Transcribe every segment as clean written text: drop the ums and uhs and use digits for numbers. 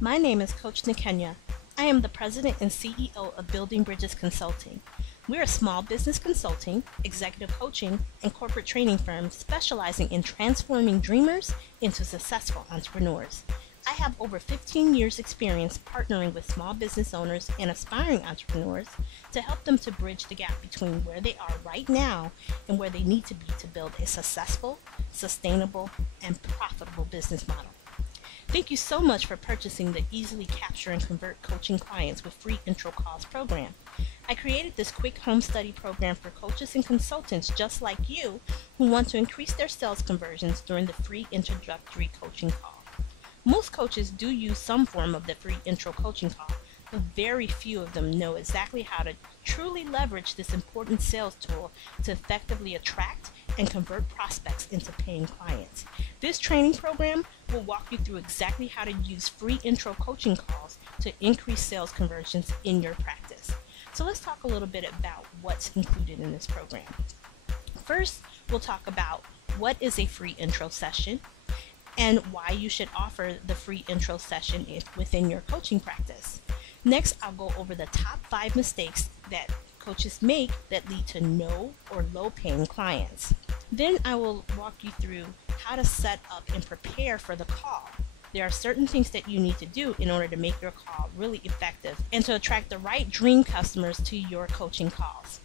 My name is Coach Niquenya. I am the President and CEO of Building Bridges Consulting. We're a small business consulting, executive coaching, and corporate training firm specializing in transforming dreamers into successful entrepreneurs. I have over 15 years experience partnering with small business owners and aspiring entrepreneurs to help them to bridge the gap between where they are right now and where they need to be to build a successful, sustainable, and profitable business model. Thank you so much for purchasing the Easily Capture and Convert Coaching Clients with Free Intro Calls program. I created this quick home study program for coaches and consultants just like you who want to increase their sales conversions during the free introductory coaching call. Most coaches do use some form of the free intro coaching call, but very few of them know exactly how to truly leverage this important sales tool to effectively attract and convert prospects into paying clients. This training program will walk you through exactly how to use free intro coaching calls to increase sales conversions in your practice. So let's talk a little bit about what's included in this program. First, we'll talk about what is a free intro session and why you should offer the free intro session within your coaching practice. Next, I'll go over the top 5 mistakes that coaches make that lead to no or low paying clients. Then I will walk you through how to set up and prepare for the call. There are certain things that you need to do in order to make your call really effective and to attract the right dream customers to your coaching calls.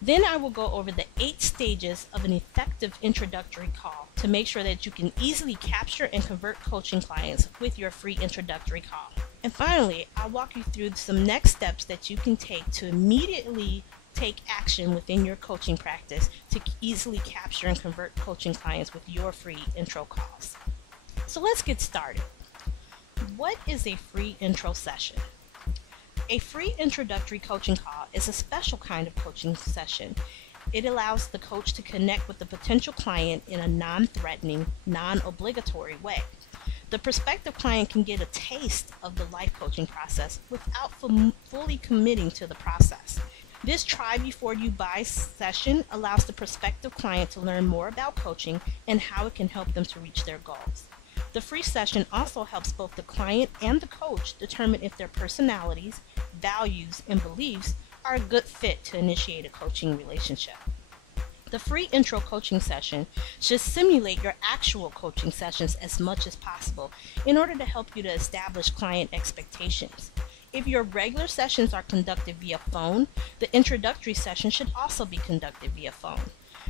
Then I will go over the 8 stages of an effective introductory call to make sure that you can easily capture and convert coaching clients with your free introductory call. And finally, I'll walk you through some next steps that you can take to immediately take action within your coaching practice to easily capture and convert coaching clients with your free intro calls. So let's get started. What is a free intro session? A free introductory coaching call is a special kind of coaching session. It allows the coach to connect with the potential client in a non-threatening, non-obligatory way. The prospective client can get a taste of the life coaching process without fully committing to the process. This try before you buy session allows the prospective client to learn more about coaching and how it can help them to reach their goals. The free session also helps both the client and the coach determine if their personalities, values, and beliefs are a good fit to initiate a coaching relationship. The free intro coaching session should simulate your actual coaching sessions as much as possible in order to help you to establish client expectations. If your regular sessions are conducted via phone, the introductory session should also be conducted via phone.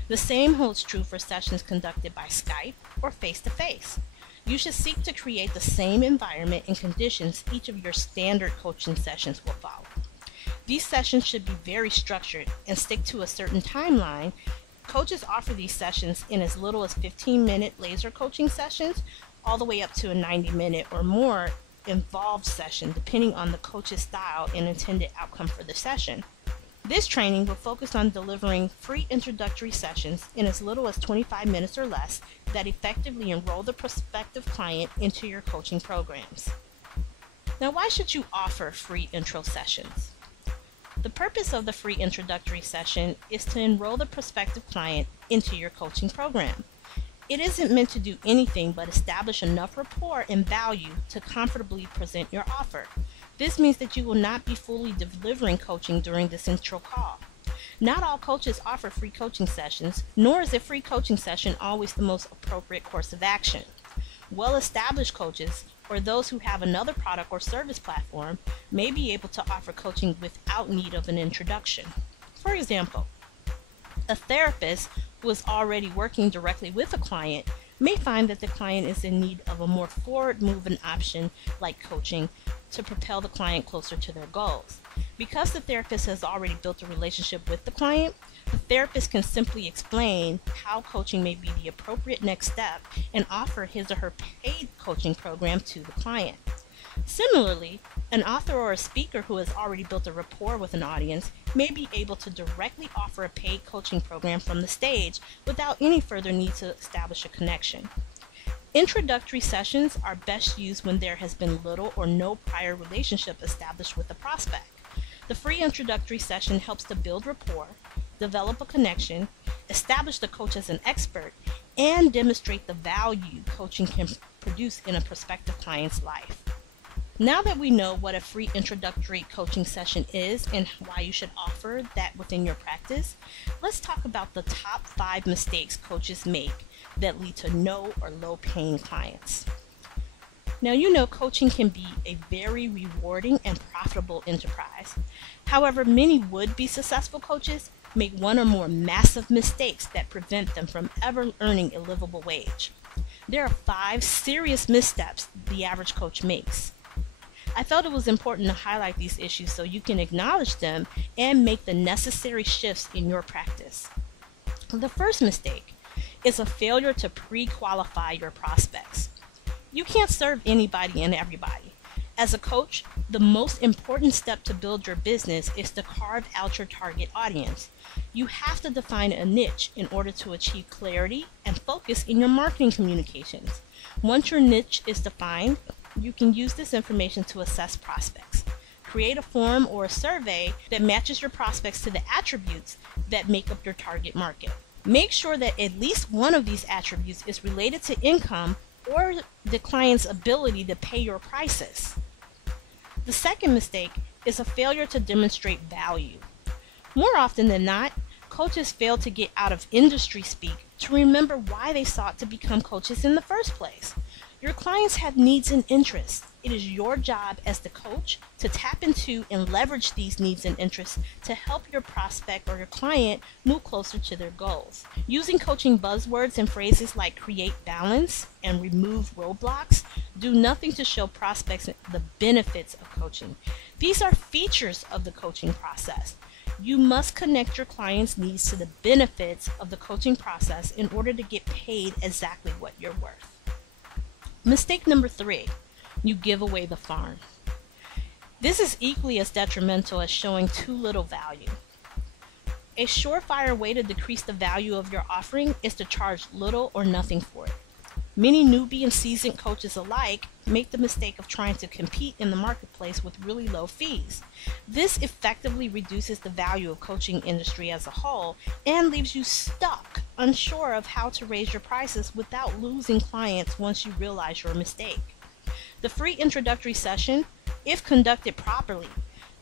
The same holds true for sessions conducted by Skype or face-to-face. You should seek to create the same environment and conditions each of your standard coaching sessions will follow. These sessions should be very structured and stick to a certain timeline. Coaches offer these sessions in as little as 15-minute laser coaching sessions, all the way up to a 90-minute or more involved session, depending on the coach's style and intended outcome for the session. This training will focus on delivering free introductory sessions in as little as 25 minutes or less that effectively enroll the prospective client into your coaching programs. Now, why should you offer free intro sessions? The purpose of the free introductory session is to enroll the prospective client into your coaching program. It isn't meant to do anything but establish enough rapport and value to comfortably present your offer. This means that you will not be fully delivering coaching during this intro call. Not all coaches offer free coaching sessions, nor is a free coaching session always the most appropriate course of action. Well-established coaches, or those who have another product or service platform, may be able to offer coaching without need of an introduction. For example, a therapist who is already working directly with a client may find that the client is in need of a more forward-moving option like coaching to propel the client closer to their goals. Because the therapist has already built a relationship with the client, the therapist can simply explain how coaching may be the appropriate next step and offer his or her paid coaching program to the client. Similarly, an author or a speaker who has already built a rapport with an audience may be able to directly offer a paid coaching program from the stage without any further need to establish a connection. Introductory sessions are best used when there has been little or no prior relationship established with the prospect. The free introductory session helps to build rapport, develop a connection, establish the coach as an expert, and demonstrate the value coaching can produce in a prospective client's life. Now that we know what a free introductory coaching session is and why you should offer that within your practice, let's talk about the top 5 mistakes coaches make that lead to no or low paying clients. Now, you know coaching can be a very rewarding and profitable enterprise. However, many would-be successful coaches make one or more massive mistakes that prevent them from ever earning a livable wage. There are 5 serious missteps the average coach makes. I felt it was important to highlight these issues so you can acknowledge them and make the necessary shifts in your practice. The first mistake is a failure to pre-qualify your prospects. You can't serve anybody and everybody. As a coach, the most important step to build your business is to carve out your target audience. You have to define a niche in order to achieve clarity and focus in your marketing communications. Once your niche is defined, you can use this information to assess prospects. Create a form or a survey that matches your prospects to the attributes that make up your target market. Make sure that at least one of these attributes is related to income or the client's ability to pay your prices. The second mistake is a failure to demonstrate value. More often than not, coaches fail to get out of industry speak to remember why they sought to become coaches in the first place. Your clients have needs and interests. It is your job as the coach to tap into and leverage these needs and interests to help your prospect or your client move closer to their goals. Using coaching buzzwords and phrases like create balance and remove roadblocks do nothing to show prospects the benefits of coaching. These are features of the coaching process. You must connect your client's needs to the benefits of the coaching process in order to get paid exactly what you're worth. Mistake number 3, you give away the farm. This is equally as detrimental as showing too little value. A surefire way to decrease the value of your offering is to charge little or nothing for it. Many newbie and seasoned coaches alike make the mistake of trying to compete in the marketplace with really low fees. This effectively reduces the value of coaching industry as a whole and leaves you stuck, unsure of how to raise your prices without losing clients once you realize your mistake. The free introductory session, if conducted properly,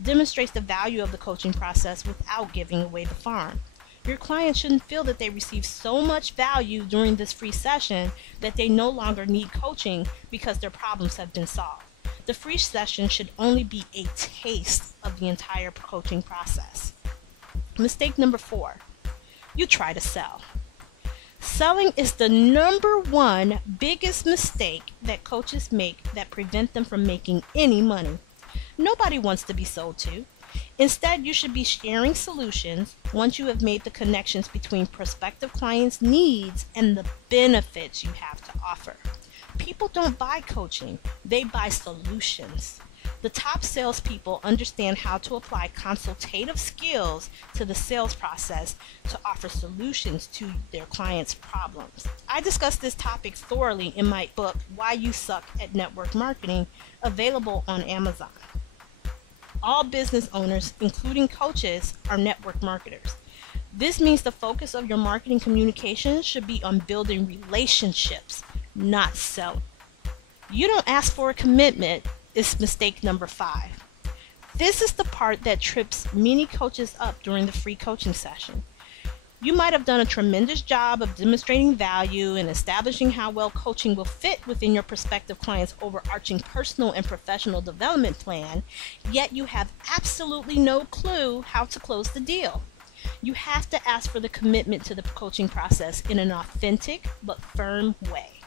demonstrates the value of the coaching process without giving away the farm. Your clients shouldn't feel that they receive so much value during this free session that they no longer need coaching because their problems have been solved. The free session should only be a taste of the entire coaching process. Mistake number 4, you try to sell. Selling is the number 1 biggest mistake that coaches make that prevent them from making any money. Nobody wants to be sold to. Instead, you should be sharing solutions once you have made the connections between prospective clients' needs and the benefits you have to offer. People don't buy coaching, they buy solutions. The top salespeople understand how to apply consultative skills to the sales process to offer solutions to their clients' problems. I discussed this topic thoroughly in my book, Why You Suck at Network Marketing, available on Amazon. All business owners, including coaches, are network marketers. This means the focus of your marketing communications should be on building relationships, not selling. You don't ask for a commitment is mistake number 5. This is the part that trips many coaches up during the free coaching session. You might have done a tremendous job of demonstrating value and establishing how well coaching will fit within your prospective client's overarching personal and professional development plan, yet you have absolutely no clue how to close the deal. You have to ask for the commitment to the coaching process in an authentic but firm way.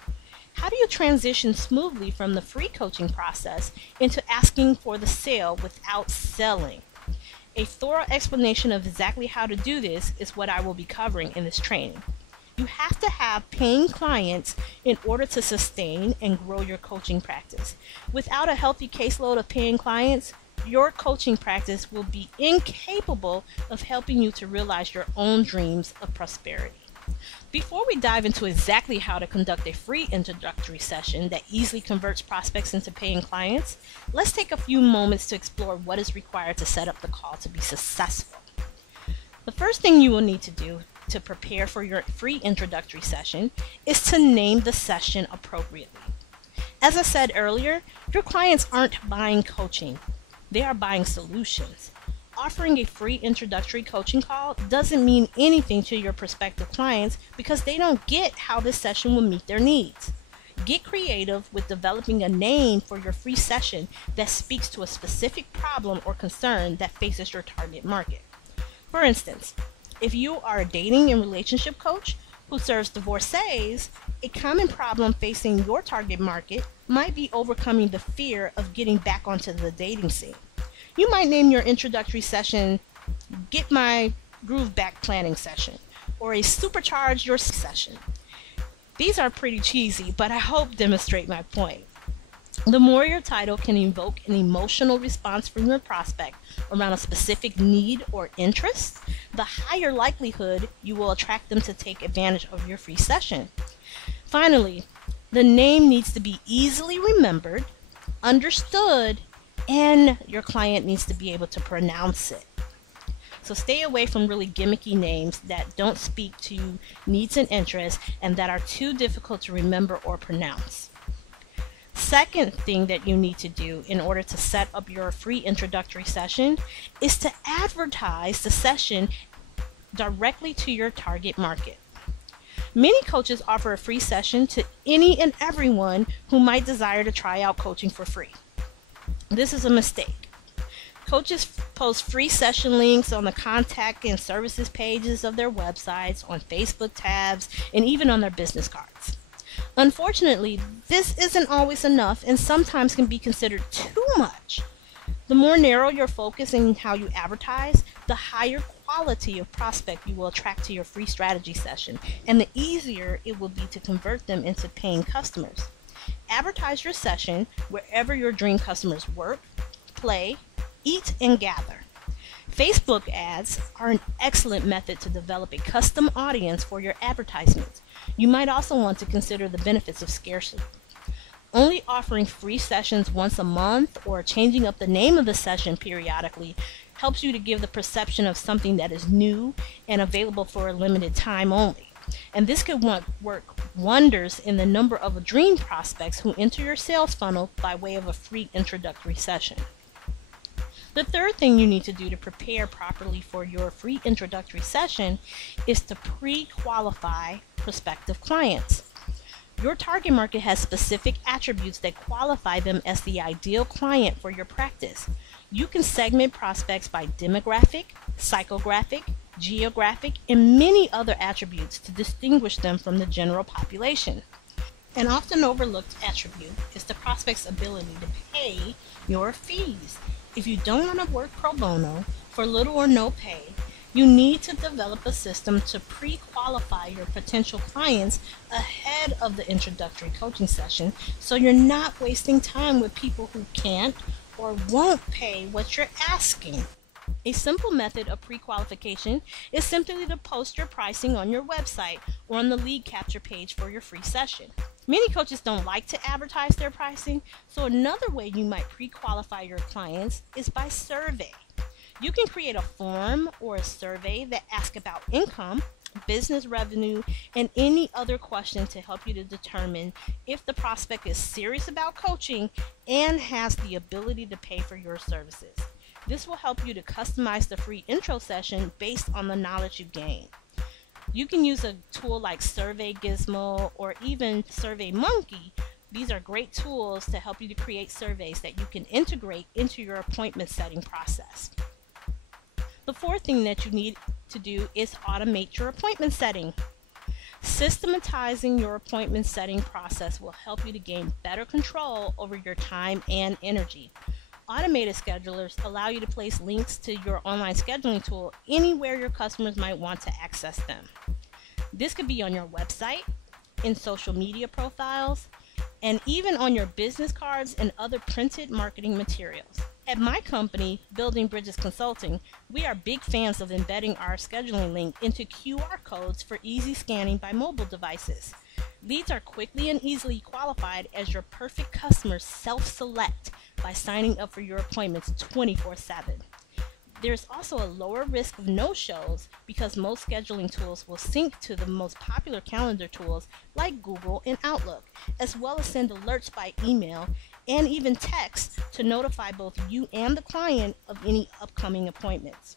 How do you transition smoothly from the free coaching process into asking for the sale without selling? A thorough explanation of exactly how to do this is what I will be covering in this training. You have to have paying clients in order to sustain and grow your coaching practice. Without a healthy caseload of paying clients, your coaching practice will be incapable of helping you to realize your own dreams of prosperity. Before we dive into exactly how to conduct a free introductory session that easily converts prospects into paying clients, let's take a few moments to explore what is required to set up the call to be successful. The first thing you will need to do to prepare for your free introductory session is to name the session appropriately. As I said earlier, your clients aren't buying coaching, they are buying solutions. Offering a free introductory coaching call doesn't mean anything to your prospective clients because they don't get how this session will meet their needs. Get creative with developing a name for your free session that speaks to a specific problem or concern that faces your target market. For instance, if you are a dating and relationship coach who serves divorcees, a common problem facing your target market might be overcoming the fear of getting back onto the dating scene. You might name your introductory session Get My Groove Back Planning Session or a Supercharge Your Session. These are pretty cheesy, but I hope demonstrate my point. The more your title can evoke an emotional response from your prospect around a specific need or interest, the higher likelihood you will attract them to take advantage of your free session. Finally, the name needs to be easily remembered, understood, and your client needs to be able to pronounce it. So stay away from really gimmicky names that don't speak to needs and interests and that are too difficult to remember or pronounce. Second thing that you need to do in order to set up your free introductory session is to advertise the session directly to your target market. Many coaches offer a free session to any and everyone who might desire to try out coaching for free. This is a mistake. Coaches post free session links on the contact and services pages of their websites, on Facebook tabs, and even on their business cards. Unfortunately, this isn't always enough and sometimes can be considered too much. The more narrow your focus in how you advertise, the higher quality of prospect you will attract to your free strategy session, and the easier it will be to convert them into paying customers. Advertise your session wherever your dream customers work, play, eat, and gather. Facebook ads are an excellent method to develop a custom audience for your advertisements. You might also want to consider the benefits of scarcity. Only offering free sessions once a month or changing up the name of the session periodically helps you to give the perception of something that is new and available for a limited time only. And this could work wonders in the number of dream prospects who enter your sales funnel by way of a free introductory session. The third thing you need to do to prepare properly for your free introductory session is to pre-qualify prospective clients. Your target market has specific attributes that qualify them as the ideal client for your practice. You can segment prospects by demographic, psychographic, geographic, and many other attributes to distinguish them from the general population. An often overlooked attribute is the prospect's ability to pay your fees. If you don't want to work pro bono for little or no pay, you need to develop a system to pre-qualify your potential clients ahead of the introductory coaching session so you're not wasting time with people who can't or won't pay what you're asking. A simple method of pre-qualification is simply to post your pricing on your website or on the lead capture page for your free session. Many coaches don't like to advertise their pricing, so another way you might pre-qualify your clients is by survey. You can create a form or a survey that asks about income, business revenue, and any other question to help you to determine if the prospect is serious about coaching and has the ability to pay for your services. This will help you to customize the free intro session based on the knowledge you gain. You can use a tool like Survey Gizmo or even SurveyMonkey. These are great tools to help you to create surveys that you can integrate into your appointment setting process. The fourth thing that you need to do is automate your appointment setting. Systematizing your appointment setting process will help you to gain better control over your time and energy. Automated schedulers allow you to place links to your online scheduling tool anywhere your customers might want to access them. This could be on your website, in social media profiles, and even on your business cards and other printed marketing materials. At my company, Building Bridges Consulting, we are big fans of embedding our scheduling link into QR codes for easy scanning by mobile devices. Leads are quickly and easily qualified as your perfect customers self-select by signing up for your appointments 24/7. There's also a lower risk of no-shows because most scheduling tools will sync to the most popular calendar tools like Google and Outlook, as well as send alerts by email and even text to notify both you and the client of any upcoming appointments.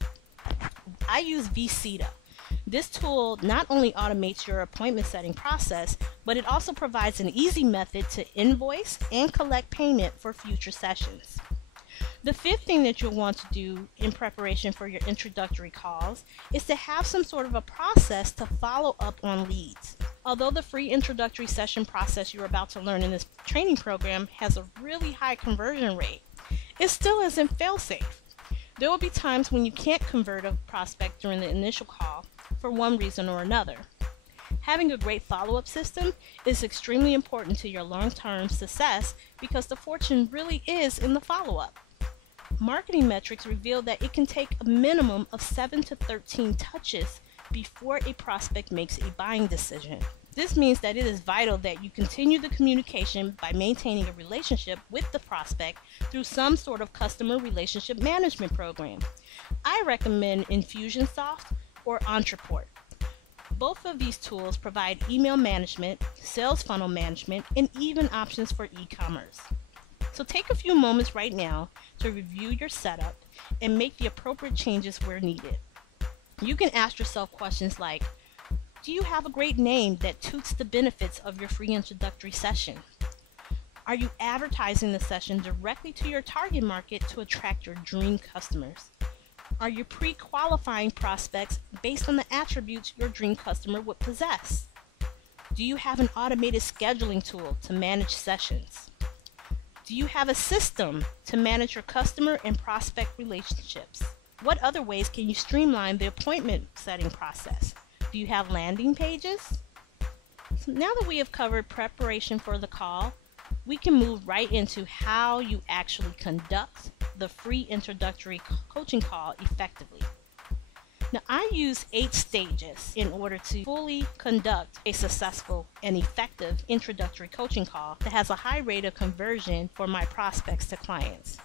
I use vCita. This tool not only automates your appointment setting process, but it also provides an easy method to invoice and collect payment for future sessions. The fifth thing that you'll want to do in preparation for your introductory calls is to have some sort of a process to follow up on leads. Although the free introductory session process you're about to learn in this training program has a really high conversion rate, it still isn't fail-safe. There will be times when you can't convert a prospect during the initial call for one reason or another. Having a great follow-up system is extremely important to your long-term success because the fortune really is in the follow-up. Marketing metrics reveal that it can take a minimum of 7 to 13 touches before a prospect makes a buying decision. This means that it is vital that you continue the communication by maintaining a relationship with the prospect through some sort of customer relationship management program. I recommend Infusionsoft or Entreport. Both of these tools provide email management, sales funnel management, and even options for e-commerce. So take a few moments right now to review your setup and make the appropriate changes where needed. You can ask yourself questions like, do you have a great name that toots the benefits of your free introductory session? Are you advertising the session directly to your target market to attract your dream customers? Are you pre-qualifying prospects based on the attributes your dream customer would possess? Do you have an automated scheduling tool to manage sessions? Do you have a system to manage your customer and prospect relationships? What other ways can you streamline the appointment setting process? Do you have landing pages? So now that we have covered preparation for the call, we can move right into how you actually conduct the free introductory coaching call effectively. Now, I use 8 stages in order to fully conduct a successful and effective introductory coaching call that has a high rate of conversion for my prospects to clients.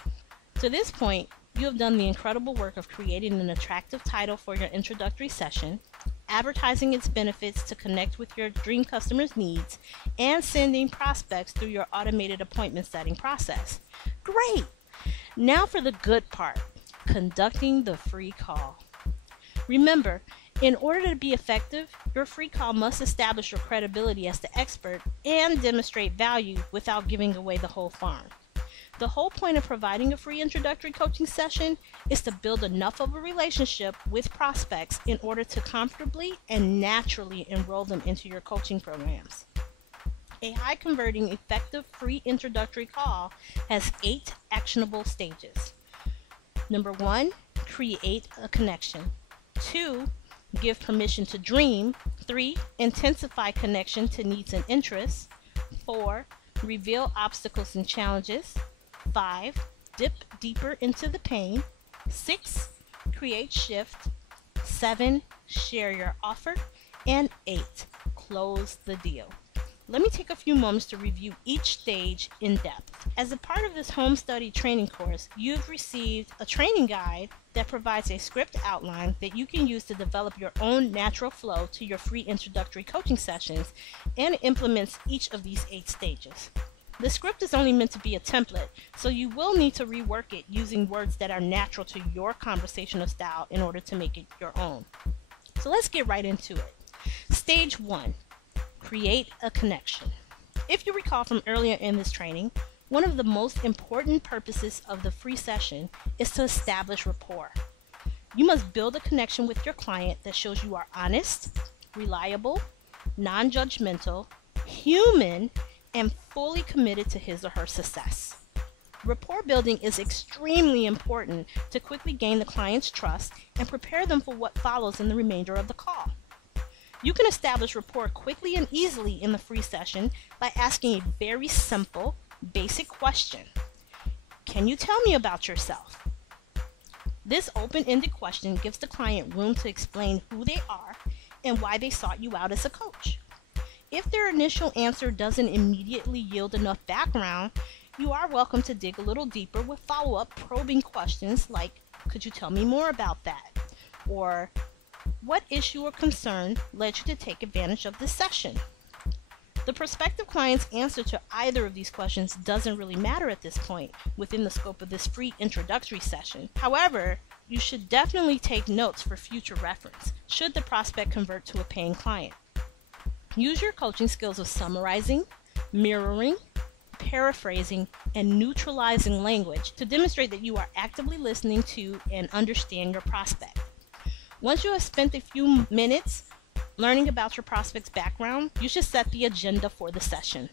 To this point, you have done the incredible work of creating an attractive title for your introductory session, advertising its benefits to connect with your dream customers' needs, and sending prospects through your automated appointment setting process. Great! Now for the good part, conducting the free call. Remember, in order to be effective, your free call must establish your credibility as the expert and demonstrate value without giving away the whole farm. The whole point of providing a free introductory coaching session is to build enough of a relationship with prospects in order to comfortably and naturally enroll them into your coaching programs. A high converting, effective free introductory call has 8 actionable stages. Number 1, create a connection. 2, give permission to dream. 3, intensify connection to needs and interests. 4, reveal obstacles and challenges. 5, dip deeper into the pain. 6, create shift. 7, share your offer. And 8, close the deal. Let me take a few moments to review each stage in depth. As a part of this home study training course, you've received a training guide that provides a script outline that you can use to develop your own natural flow to your free introductory coaching sessions, and it implements each of these 8 stages. The script is only meant to be a template, so you will need to rework it using words that are natural to your conversational style in order to make it your own. So let's get right into it. Stage 1. Create a connection. If you recall from earlier in this training, one of the most important purposes of the free session is to establish rapport. You must build a connection with your client that shows you are honest, reliable, non-judgmental, human, and fully committed to his or her success. Rapport building is extremely important to quickly gain the client's trust and prepare them for what follows in the remainder of the call. You can establish rapport quickly and easily in the free session by asking a very simple, basic question. Can you tell me about yourself? This open-ended question gives the client room to explain who they are and why they sought you out as a coach. If their initial answer doesn't immediately yield enough background, you are welcome to dig a little deeper with follow-up probing questions like, Could you tell me more about that? Or what issue or concern led you to take advantage of this session? The prospective client's answer to either of these questions doesn't really matter at this point within the scope of this free introductory session. However, you should definitely take notes for future reference should the prospect convert to a paying client. Use your coaching skills of summarizing, mirroring, paraphrasing, and neutralizing language to demonstrate that you are actively listening to and understand your prospect. Once you have spent a few minutes learning about your prospect's background, you should set the agenda for the session.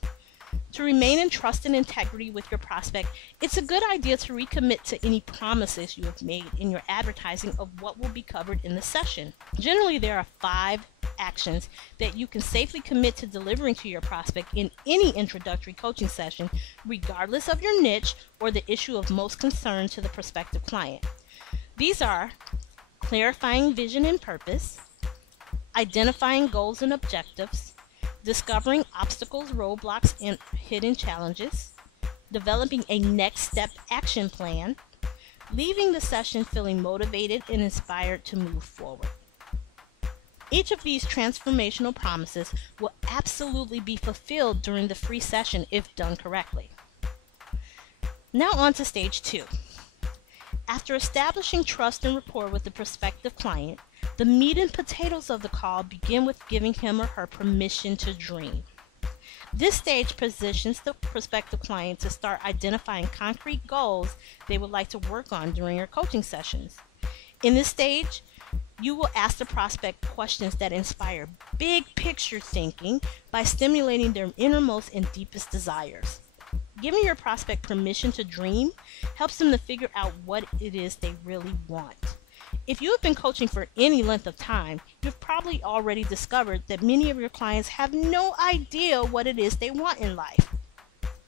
To remain in trust and integrity with your prospect, it's a good idea to recommit to any promises you have made in your advertising of what will be covered in the session. Generally, there are 5 actions that you can safely commit to delivering to your prospect in any introductory coaching session, regardless of your niche or the issue of most concern to the prospective client. These are clarifying vision and purpose, identifying goals and objectives, discovering obstacles, roadblocks, and hidden challenges, developing a next step action plan, leaving the session feeling motivated and inspired to move forward. Each of these transformational promises will absolutely be fulfilled during the free session if done correctly. Now on to stage 2. After establishing trust and rapport with the prospective client, the meat and potatoes of the call begin with giving him or her permission to dream. This stage positions the prospective client to start identifying concrete goals they would like to work on during your coaching sessions. In this stage, you will ask the prospect questions that inspire big picture thinking by stimulating their innermost and deepest desires. Giving your prospect permission to dream helps them to figure out what it is they really want. If you have been coaching for any length of time, you've probably already discovered that many of your clients have no idea what it is they want in life.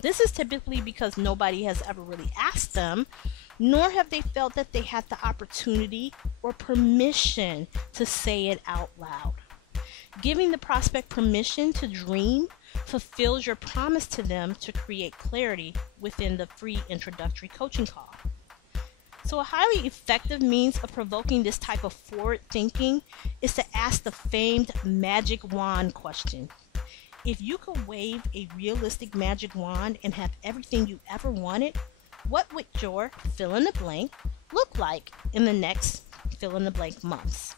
This is typically because nobody has ever really asked them, nor have they felt that they had the opportunity or permission to say it out loud. Giving the prospect permission to dream fulfills your promise to them to create clarity within the free introductory coaching call. So a highly effective means of provoking this type of forward thinking is to ask the famed magic wand question. If you could wave a realistic magic wand and have everything you ever wanted, what would your fill in the blank look like in the next fill in the blank months?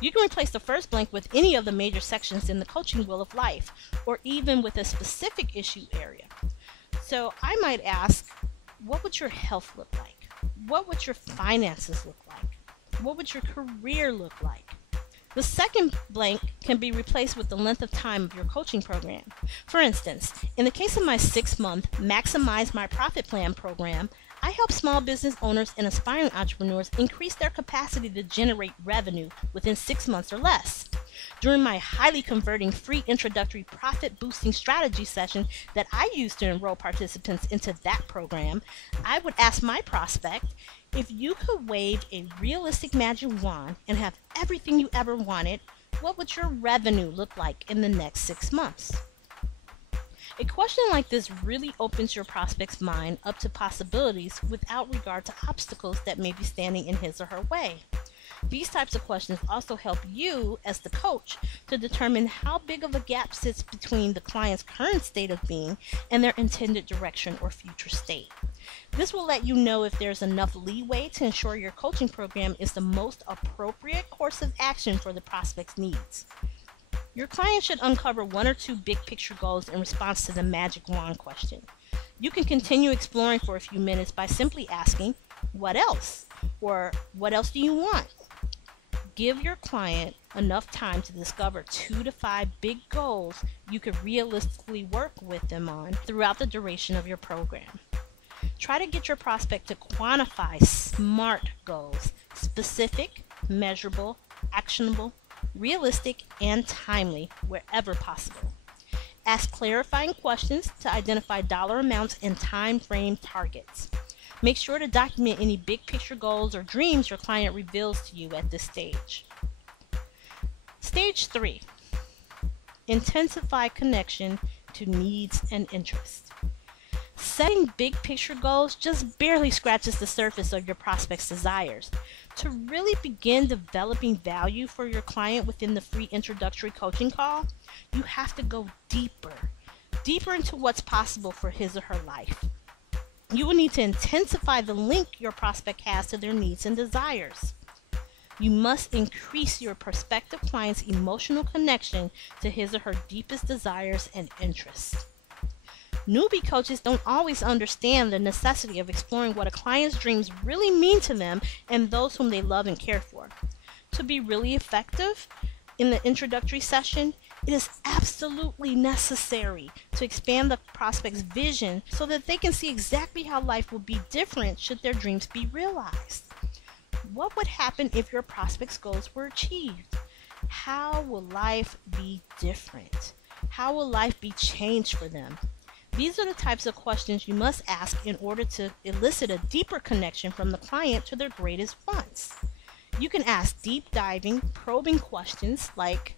You can replace the first blank with any of the major sections in the coaching wheel of life, or even with a specific issue area. So I might ask, what would your health look like? What would your finances look like? What would your career look like? The second blank can be replaced with the length of time of your coaching program. For instance, in the case of my 6-month Maximize My Profit Plan program, I help small business owners and aspiring entrepreneurs increase their capacity to generate revenue within 6 months or less. During my highly converting free introductory profit boosting strategy session that I use to enroll participants into that program, I would ask my prospect, if you could wave a realistic magic wand and have everything you ever wanted, what would your revenue look like in the next 6 months? A question like this really opens your prospect's mind up to possibilities without regard to obstacles that may be standing in his or her way. These types of questions also help you, as the coach, to determine how big of a gap sits between the client's current state of being and their intended direction or future state. This will let you know if there's enough leeway to ensure your coaching program is the most appropriate course of action for the prospect's needs. Your client should uncover 1 or 2 big picture goals in response to the magic wand question. You can continue exploring for a few minutes by simply asking, what else? Or what else do you want? Give your client enough time to discover 2 to 5 big goals you could realistically work with them on throughout the duration of your program. Try to get your prospect to quantify SMART goals: specific, measurable, actionable, realistic, and timely wherever possible. Ask clarifying questions to identify dollar amounts and time frame targets. Make sure to document any big picture goals or dreams your client reveals to you at this stage. Stage 3. Intensify connection to needs and interests. Setting big picture goals just barely scratches the surface of your prospect's desires. To really begin developing value for your client within the free introductory coaching call, you have to go deeper into what's possible for his or her life. You will need to intensify the link your prospect has to their needs and desires. You must increase your prospective client's emotional connection to his or her deepest desires and interests. Newbie coaches don't always understand the necessity of exploring what a client's dreams really mean to them and those whom they love and care for. To be really effective in the introductory session, it is absolutely necessary to expand the prospect's vision so that they can see exactly how life will be different should their dreams be realized. What would happen if your prospect's goals were achieved? How will life be different? How will life be changed for them? These are the types of questions you must ask in order to elicit a deeper connection from the client to their greatest wants. You can ask deep diving, probing questions like,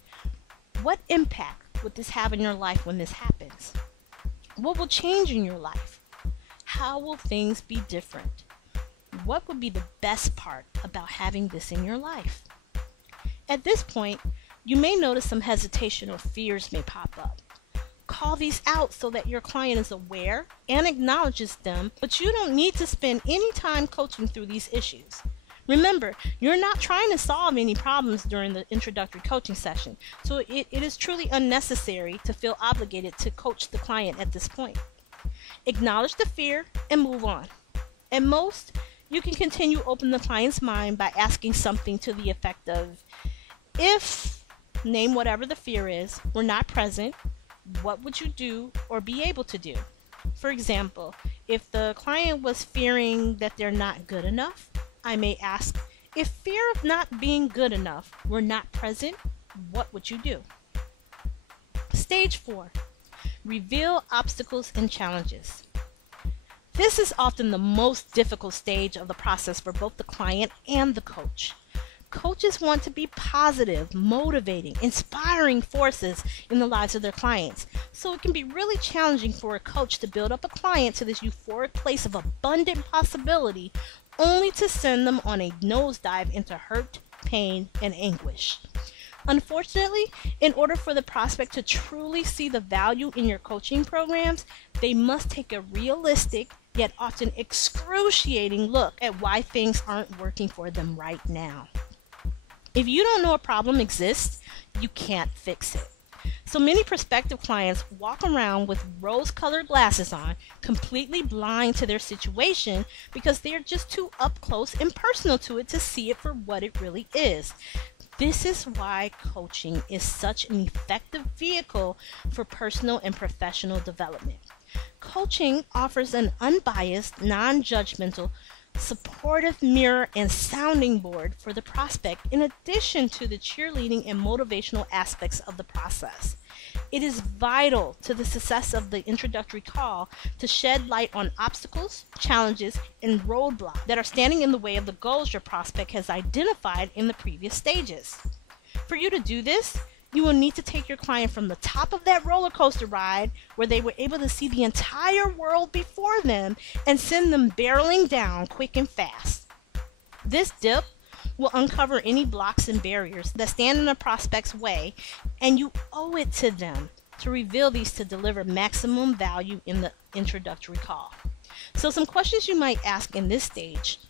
what impact would this have in your life when this happens? What will change in your life? How will things be different? What would be the best part about having this in your life? At this point, you may notice some hesitation or fears may pop up. Call these out so that your client is aware and acknowledges them, but you don't need to spend any time coaching through these issues. Remember, you're not trying to solve any problems during the introductory coaching session, so it is truly unnecessary to feel obligated to coach the client at this point. Acknowledge the fear and move on. At most, you can continue to open the client's mind by asking something to the effect of, if, name whatever the fear is, were not present, what would you do or be able to do? For example, if the client was fearing that they're not good enough, I may ask, if fear of not being good enough were not present, what would you do? Stage 4, reveal obstacles and challenges. This is often the most difficult stage of the process for both the client and the coach. Coaches want to be positive, motivating, inspiring forces in the lives of their clients. So it can be really challenging for a coach to build up a client to this euphoric place of abundant possibility, only to send them on a nosedive into hurt, pain, and anguish. Unfortunately, in order for the prospect to truly see the value in your coaching programs, they must take a realistic, yet often excruciating look at why things aren't working for them right now. If you don't know a problem exists, you can't fix it. So many prospective clients walk around with rose-colored glasses on, completely blind to their situation because they're just too up close and personal to it to see it for what it really is. This is why coaching is such an effective vehicle for personal and professional development. Coaching offers an unbiased, non-judgmental, supportive mirror and sounding board for the prospect in addition to the cheerleading and motivational aspects of the process. It is vital to the success of the introductory call to shed light on obstacles, challenges, and roadblocks that are standing in the way of the goals your prospect has identified in the previous stages. For you to do this, you will need to take your client from the top of that roller coaster ride where they were able to see the entire world before them and send them barreling down quick and fast. This dip will uncover any blocks and barriers that stand in a prospect's way, and you owe it to them to reveal these to deliver maximum value in the introductory call. So some questions you might ask in this stage.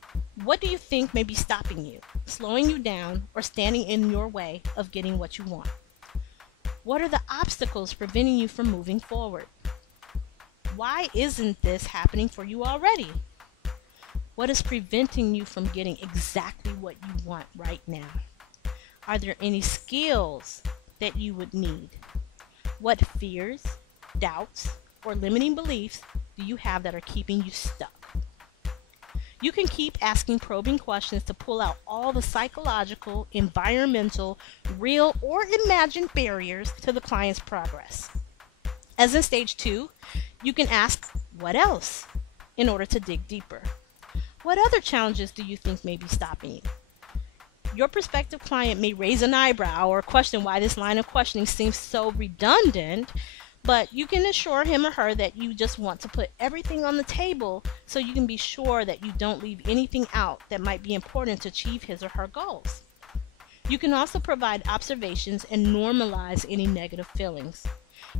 What do you think may be stopping you, slowing you down, or standing in your way of getting what you want? What are the obstacles preventing you from moving forward? Why isn't this happening for you already? What is preventing you from getting exactly what you want right now? Are there any skills that you would need? What fears, doubts, or limiting beliefs do you have that are keeping you stuck? You can keep asking probing questions to pull out all the psychological, environmental, real, or imagined barriers to the client's progress. As in stage 2, you can ask, what else? In order to dig deeper. What other challenges do you think may be stopping you? Your prospective client may raise an eyebrow or question why this line of questioning seems so redundant, But you can assure him or her that you just want to put everything on the table so you can be sure that you don't leave anything out that might be important to achieve his or her goals. You can also provide observations and normalize any negative feelings.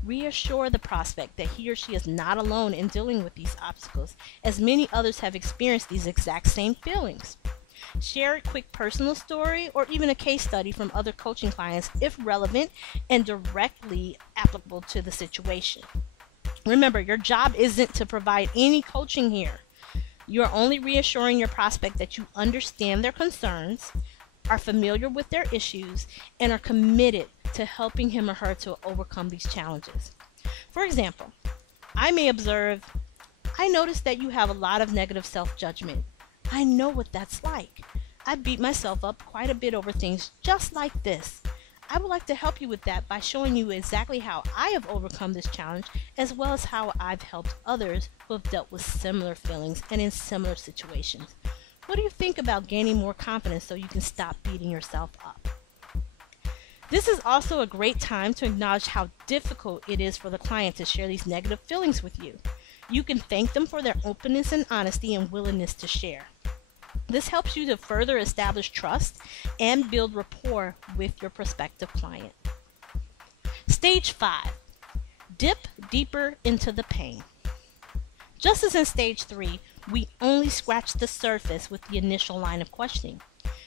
Reassure the prospect that he or she is not alone in dealing with these obstacles, as many others have experienced these exact same feelings. Share a quick personal story or even a case study from other coaching clients if relevant and directly applicable to the situation. Remember, your job isn't to provide any coaching here. You are only reassuring your prospect that you understand their concerns, are familiar with their issues, and are committed to helping him or her to overcome these challenges. For example, I may observe, I notice that you have a lot of negative self-judgment. I know what that's like. I beat myself up quite a bit over things just like this. I would like to help you with that by showing you exactly how I have overcome this challenge, as well as how I've helped others who have dealt with similar feelings and in similar situations. What do you think about gaining more confidence so you can stop beating yourself up? This is also a great time to acknowledge how difficult it is for the client to share these negative feelings with you. You can thank them for their openness and honesty and willingness to share. This helps you to further establish trust and build rapport with your prospective client. Stage 5. Dip deeper into the pain. Just as in stage 3, we only scratch the surface with the initial line of questioning.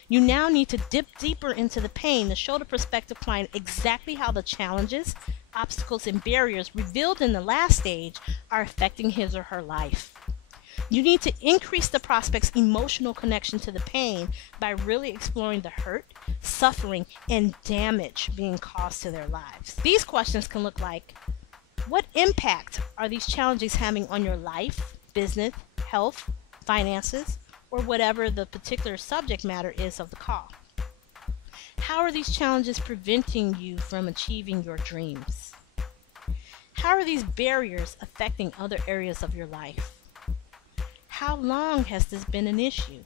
You now need to dip deeper into the pain to show the prospective client exactly how the challenges, obstacles, and barriers revealed in the last stage are affecting his or her life. You need to increase the prospect's emotional connection to the pain by really exploring the hurt, suffering, and damage being caused to their lives. These questions can look like, what impact are these challenges having on your life, business, health, finances, or whatever the particular subject matter is of the call? How are these challenges preventing you from achieving your dreams? How are these barriers affecting other areas of your life? How long has this been an issue?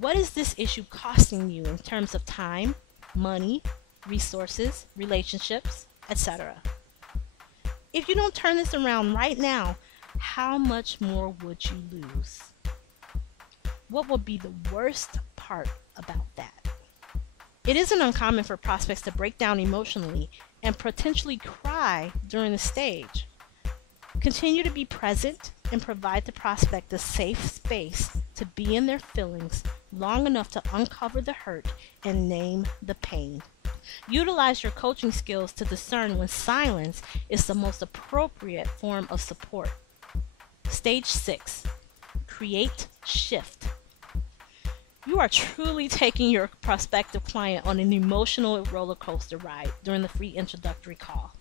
What is this issue costing you in terms of time, money, resources, relationships, etc.? If you don't turn this around right now, how much more would you lose? What would be the worst part about that? It isn't uncommon for prospects to break down emotionally and potentially cry during the stage. Continue to be present and provide the prospect a safe space to be in their feelings long enough to uncover the hurt and name the pain. Utilize your coaching skills to discern when silence is the most appropriate form of support. Stage 6. Create shift. You are truly taking your prospective client on an emotional roller coaster ride during the free introductory call.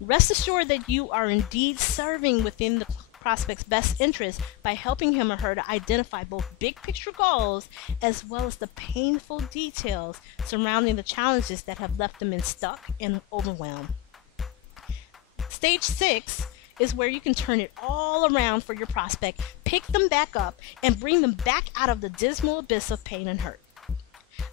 Rest assured that you are indeed serving within the prospect's best interest by helping him or her to identify both big picture goals as well as the painful details surrounding the challenges that have left them stuck and overwhelmed. Stage 6 is where you can turn it all around for your prospect, pick them back up, and bring them back out of the dismal abyss of pain and hurt.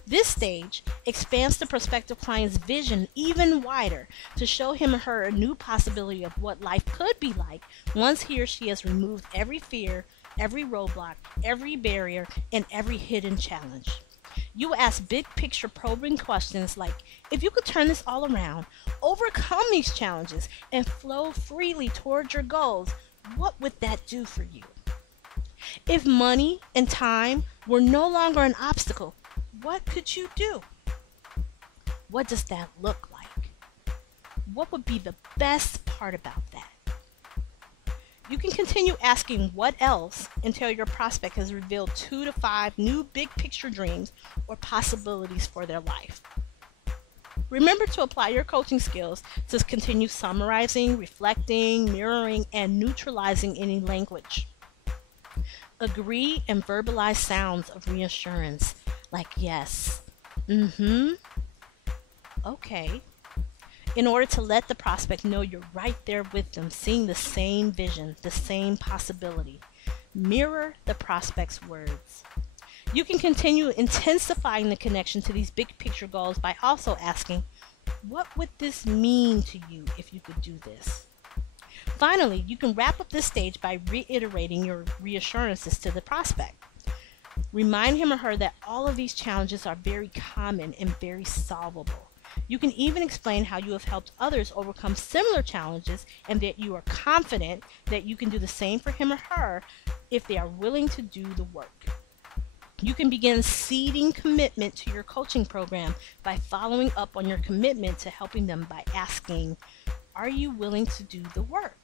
This stage expands the prospective client's vision even wider to show him or her a new possibility of what life could be like once he or she has removed every fear, every roadblock, every barrier, and every hidden challenge. You ask big picture probing questions like, if you could turn this all around, overcome these challenges, and flow freely towards your goals, what would that do for you? If money and time were no longer an obstacle, what could you do? What does that look like? What would be the best part about that? You can continue asking what else until your prospect has revealed 2 to 5 new big picture dreams or possibilities for their life. Remember to apply your coaching skills to continue summarizing, reflecting, mirroring, and neutralizing any language. Agree and verbalize sounds of reassurance like yes, okay, in order to let the prospect know you're right there with them, seeing the same vision, the same possibility. Mirror the prospect's words. You can continue intensifying the connection to these big picture goals by also asking, What would this mean to you if you could do this? Finally, you can wrap up this stage by reiterating your reassurances to the prospect. Remind him or her that all of these challenges are very common and very solvable. You can even explain how you have helped others overcome similar challenges and that you are confident that you can do the same for him or her if they are willing to do the work. You can begin seeding commitment to your coaching program by following up on your commitment to helping them by asking, "Are you willing to do the work?"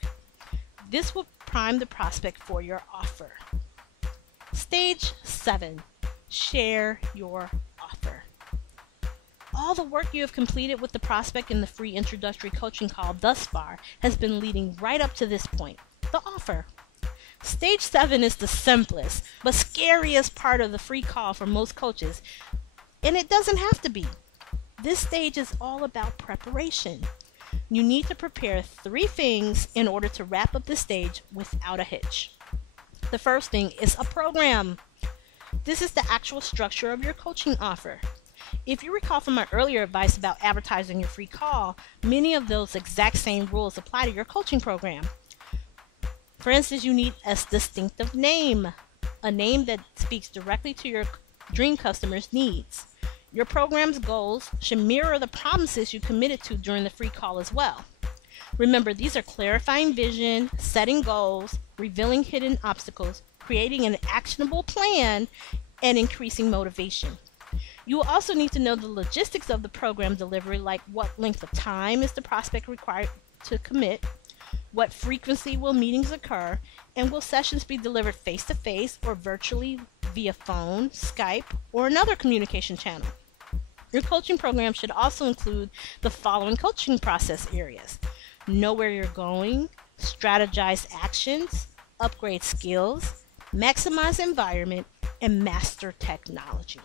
This will prime the prospect for your offer. Stage 7. Share your offer. All the work you have completed with the prospect in the free introductory coaching call thus far has been leading right up to this point, the offer. Stage 7 is the simplest but scariest part of the free call for most coaches, and it doesn't have to be. This stage is all about preparation. You need to prepare 3 things in order to wrap up this stage without a hitch. The first thing is a program. This is the actual structure of your coaching offer. If you recall from my earlier advice about advertising your free call, many of those exact same rules apply to your coaching program. For instance, you need a distinctive name, a name that speaks directly to your dream customer's needs. Your program's goals should mirror the promises you committed to during the free call as well. Remember, these are clarifying vision, setting goals, revealing hidden obstacles, creating an actionable plan, and increasing motivation. You will also need to know the logistics of the program delivery, like what length of time is the prospect required to commit, what frequency will meetings occur, and will sessions be delivered face-to-face or virtually via phone, Skype, or another communication channel. Your coaching program should also include the following coaching process areas: know where you're going, strategize actions, upgrade skills, maximize environment, and master technology.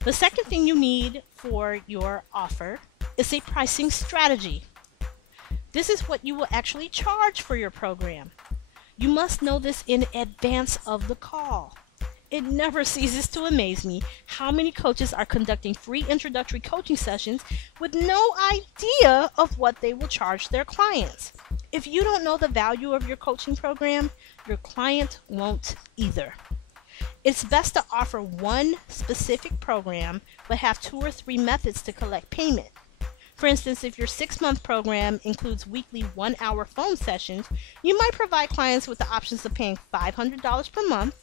The second thing you need for your offer is a pricing strategy. This is what you will actually charge for your program. You must know this in advance of the call. It never ceases to amaze me how many coaches are conducting free introductory coaching sessions with no idea of what they will charge their clients. If you don't know the value of your coaching program, your client won't either. It's best to offer one specific program, but have 2 or 3 methods to collect payment. For instance, if your 6-month program includes weekly 1-hour phone sessions, you might provide clients with the options of paying $500 per month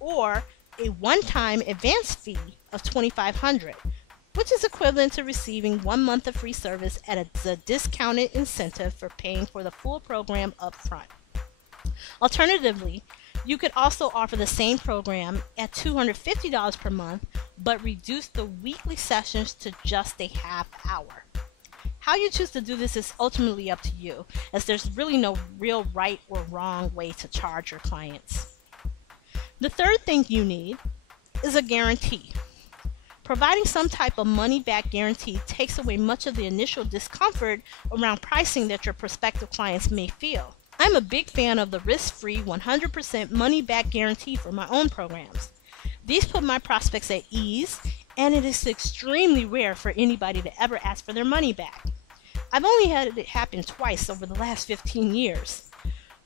or a one-time advance fee of $2,500, which is equivalent to receiving 1 month of free service at a discounted incentive for paying for the full program up front. Alternatively, you could also offer the same program at $250 per month, but reduce the weekly sessions to just a half hour. How you choose to do this is ultimately up to you, as there's really no real right or wrong way to charge your clients. The third thing you need is a guarantee. Providing some type of money-back guarantee takes away much of the initial discomfort around pricing that your prospective clients may feel. I'm a big fan of the risk-free 100% money-back guarantee for my own programs. These put my prospects at ease, and it is extremely rare for anybody to ever ask for their money back. I've only had it happen twice over the last 15 years.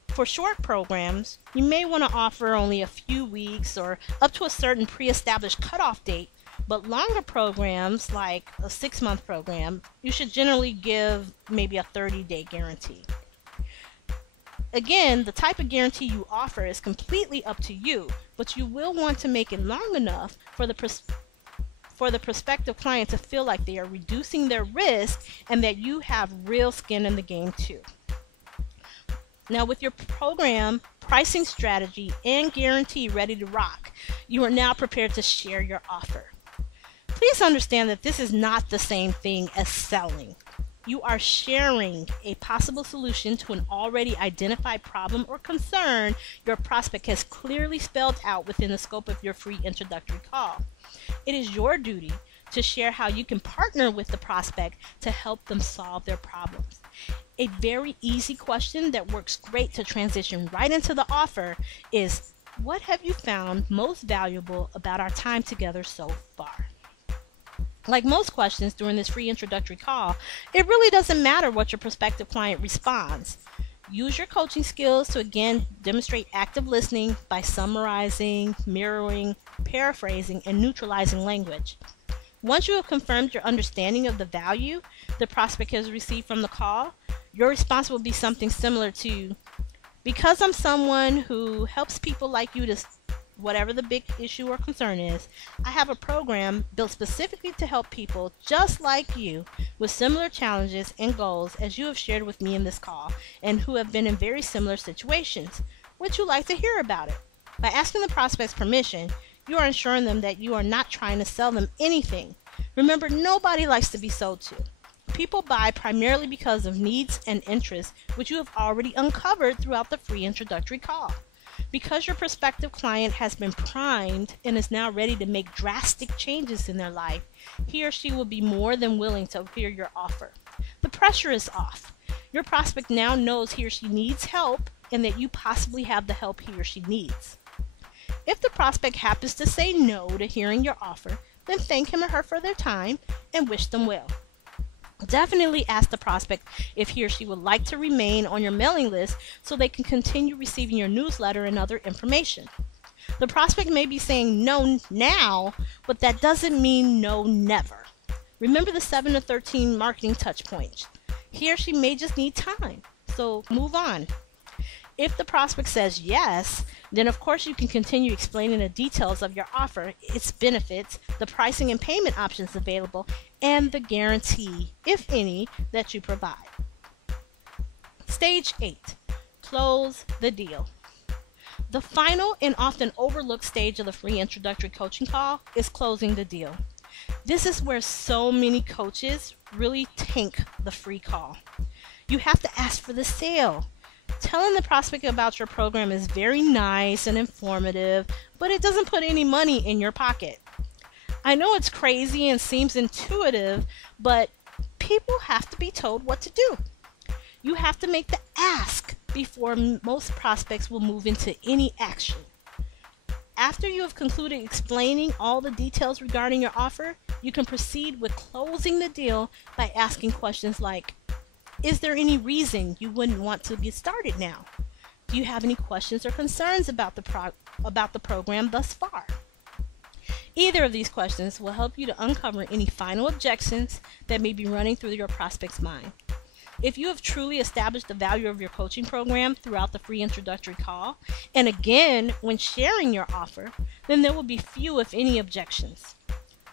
For short programs, you may want to offer only a few weeks or up to a certain pre-established cutoff date, but longer programs, like a 6-month program, you should generally give maybe a 30-day guarantee. Again, the type of guarantee you offer is completely up to you, but you will want to make it long enough for the prospective client to feel like they are reducing their risk and that you have real skin in the game too. Now, with your program, pricing strategy, and guarantee ready to rock, you are now prepared to share your offer. Please understand that this is not the same thing as selling. You are sharing a possible solution to an already identified problem or concern your prospect has clearly spelled out within the scope of your free introductory call. It is your duty to share how you can partner with the prospect to help them solve their problems. A very easy question that works great to transition right into the offer is, what have you found most valuable about our time together so far? Like most questions during this free introductory call, it really doesn't matter what your prospective client responds. Use your coaching skills to again demonstrate active listening by summarizing, mirroring, paraphrasing, and neutralizing language. Once you have confirmed your understanding of the value the prospect has received from the call, your response will be something similar to, because I'm someone who helps people like you to whatever the big issue or concern is, I have a program built specifically to help people just like you with similar challenges and goals as you have shared with me in this call and who have been in very similar situations. Would you like to hear about it? By asking the prospect's permission, you are ensuring them that you are not trying to sell them anything. Remember, nobody likes to be sold to. People buy primarily because of needs and interests, which you have already uncovered throughout the free introductory call. Because your prospective client has been primed and is now ready to make drastic changes in their life, he or she will be more than willing to hear your offer. The pressure is off. Your prospect now knows he or she needs help and that you possibly have the help he or she needs. If the prospect happens to say no to hearing your offer, then thank him or her for their time and wish them well. Definitely ask the prospect if he or she would like to remain on your mailing list so they can continue receiving your newsletter and other information. The prospect may be saying no now, but that doesn't mean no never. Remember the 7 to 13 marketing touch points. He or she may just need time, so move on. If the prospect says yes, then of course you can continue explaining the details of your offer, its benefits, the pricing and payment options available, and the guarantee, if any, that you provide. Stage 8. Close the deal. The final and often overlooked stage of the free introductory coaching call is closing the deal. This is where so many coaches really tank the free call. You have to ask for the sale. Telling the prospect about your program is very nice and informative, but it doesn't put any money in your pocket. I know it's crazy and seems intuitive, but people have to be told what to do. You have to make the ask before most prospects will move into any action. After you have concluded explaining all the details regarding your offer, you can proceed with closing the deal by asking questions like, is there any reason you wouldn't want to get started now? Do you have any questions or concerns about the program thus far? Either of these questions will help you to uncover any final objections that may be running through your prospect's mind. If you have truly established the value of your coaching program throughout the free introductory call, and again when sharing your offer, then there will be few if any objections.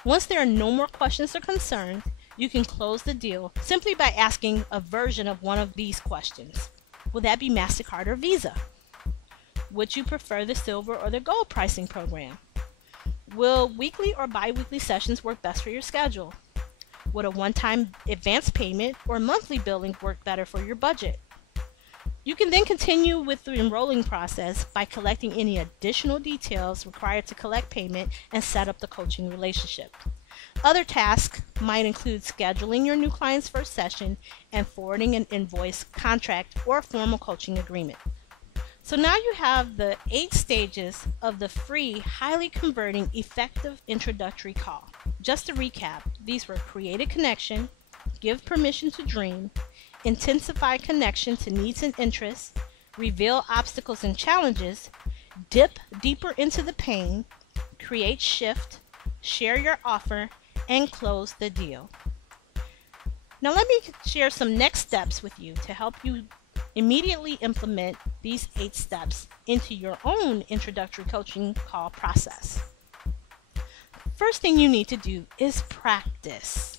Once there are no more questions or concerns, you can close the deal simply by asking a version of one of these questions. Will that be MasterCard or Visa? Would you prefer the silver or the gold pricing program? Will weekly or bi-weekly sessions work best for your schedule? Would a one-time advance payment or monthly billing work better for your budget? You can then continue with the enrolling process by collecting any additional details required to collect payment and set up the coaching relationship. Other tasks might include scheduling your new client's first session and forwarding an invoice, contract, or formal coaching agreement. So now you have the 8 stages of the free, highly converting, effective introductory call. Just to recap, these were create a connection, give permission to dream, intensify connection to needs and interests, reveal obstacles and challenges, dip deeper into the pain, create shift, share your offer, and close the deal. Now let me share some next steps with you to help you immediately implement these 8 steps into your own introductory coaching call process. First thing you need to do is practice.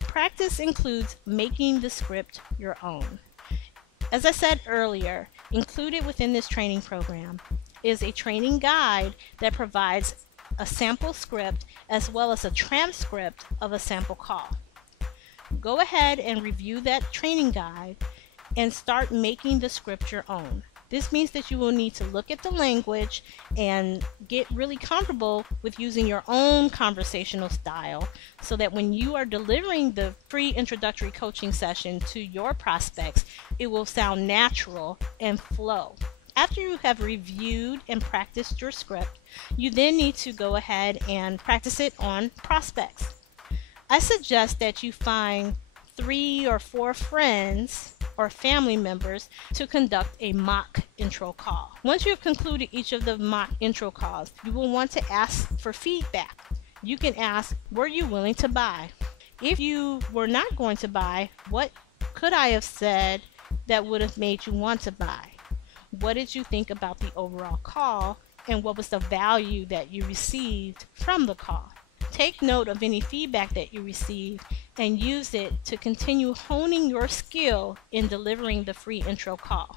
Practice includes making the script your own. As I said earlier, included within this training program is a training guide that provides a sample script as well as a transcript of a sample call. Go ahead and review that training guide and start making the script your own. This means that you will need to look at the language and get really comfortable with using your own conversational style so that when you are delivering the free introductory coaching session to your prospects, it will sound natural and flow. After you have reviewed and practiced your script, you then need to go ahead and practice it on prospects. I suggest that you find 3 or 4 friends or family members to conduct a mock intro call. Once you have concluded each of the mock intro calls, you will want to ask for feedback. You can ask, were you willing to buy? If you were not going to buy, what could I have said that would have made you want to buy? What did you think about the overall call, and what was the value that you received from the call? Take note of any feedback that you receive and use it to continue honing your skill in delivering the free intro call.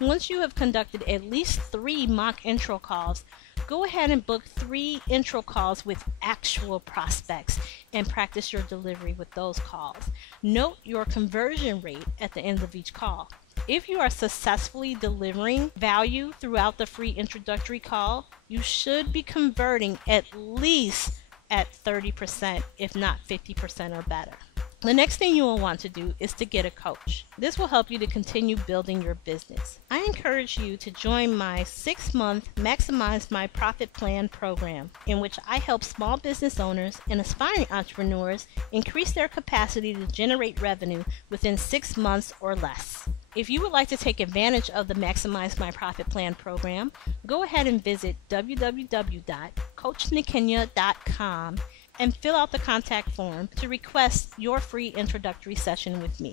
Once you have conducted at least 3 mock intro calls, go ahead and book 3 intro calls with actual prospects and practice your delivery with those calls. Note your conversion rate at the end of each call. If you are successfully delivering value throughout the free introductory call, you should be converting at least at 30%, if not 50% or better. The next thing you will want to do is to get a coach. This will help you to continue building your business. I encourage you to join my 6-month Maximize My Profit Plan program, in which I help small business owners and aspiring entrepreneurs increase their capacity to generate revenue within 6 months or less. If you would like to take advantage of the Maximize My Profit Plan program, go ahead and visit www.coachniquenya.com and fill out the contact form to request your free introductory session with me.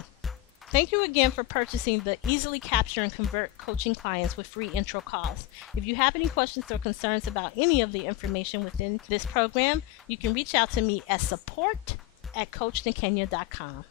Thank you again for purchasing the Easily Capture and Convert coaching clients with free intro calls. If you have any questions or concerns about any of the information within this program, you can reach out to me at support@coachniquenya.com.